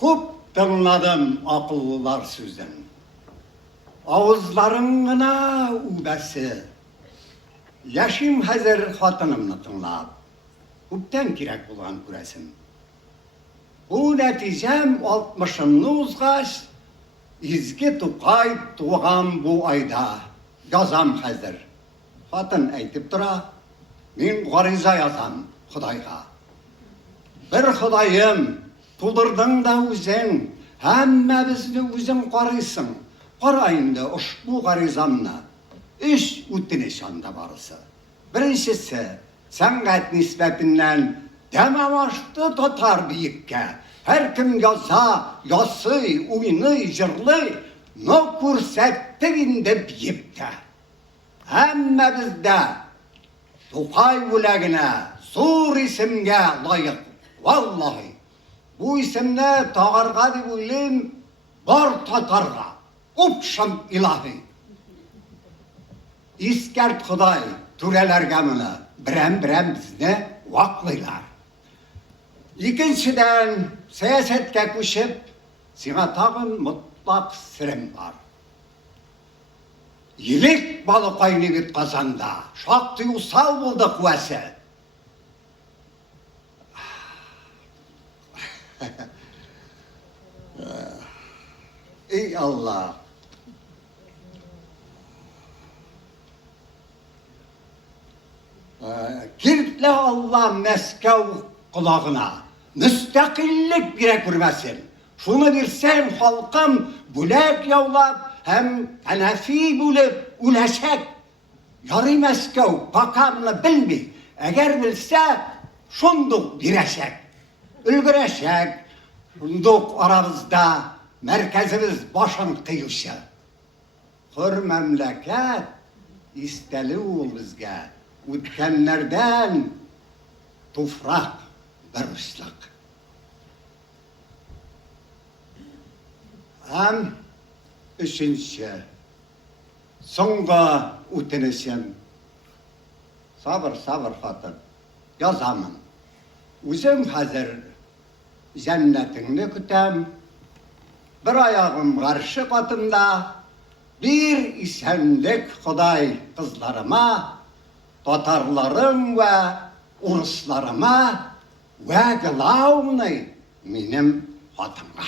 Көп тыңладым ақыллылар сөзін. Ауызларың ғына үбәсі. Яшим хәзер хатынымны тыңлап. Күптән кирәк булган күрәсем. Бу нәтиҗәм 60-ымны узгач, изге Тукай туган бу айда. Язам хәзер. Хатын әйтеп тора, мин гариза язам Худайга. Бер Худайым, тудырдың да үзең, һәммәбезне үзең карыйсың. Кара инде ошбу гаризамны. 3 үтенеч анда барысы. Беренчесе, сәнгать нисбәтеннән тәмамашты татар биеккә. Һәр кем яза, ясый, уйный, җырлый, но күрсәттек инде биектә. Һәммәбездә Тукай бүләгенә, зур исемгә лайык. Валлаһи, бу исемне тагарга дип уйлыйм бар татарга. Упшам илаһи. Искәрт Худай түрәләргә моны, берәм безне ваклыйлар. Икенчедән, сәясәткә күчеп, сиңа тагын мотлак сирем бар. Елек балыкайны бит Казанда, шактый усал булды куәсе. Ey Allah! Kirtle Allah Мәскәү құлағына. Müstakillik bire kurmasın. Şunu bilsen halkım bülek yavlap hem tenefi bulup ulaşak. Yarı Мәскәү bakanlı bilmi. Eğer bilse şunduk bireşek. Ülgüreşek. Şunduk aramızda merkezimiz başın kıyışı. Hür memleket isteli ol bizge. Ütkenlerden tufrak barışlık. Hem üçüncü, songa ütenişim. Sabır hatın, yazamın. Üzüm hazır cennetini kütem. Bir ayağım karşı katımda, bir isenlik Huday kızlarıma, Tatarlarım ve Uruslarıma ve gılavını benim hatımla.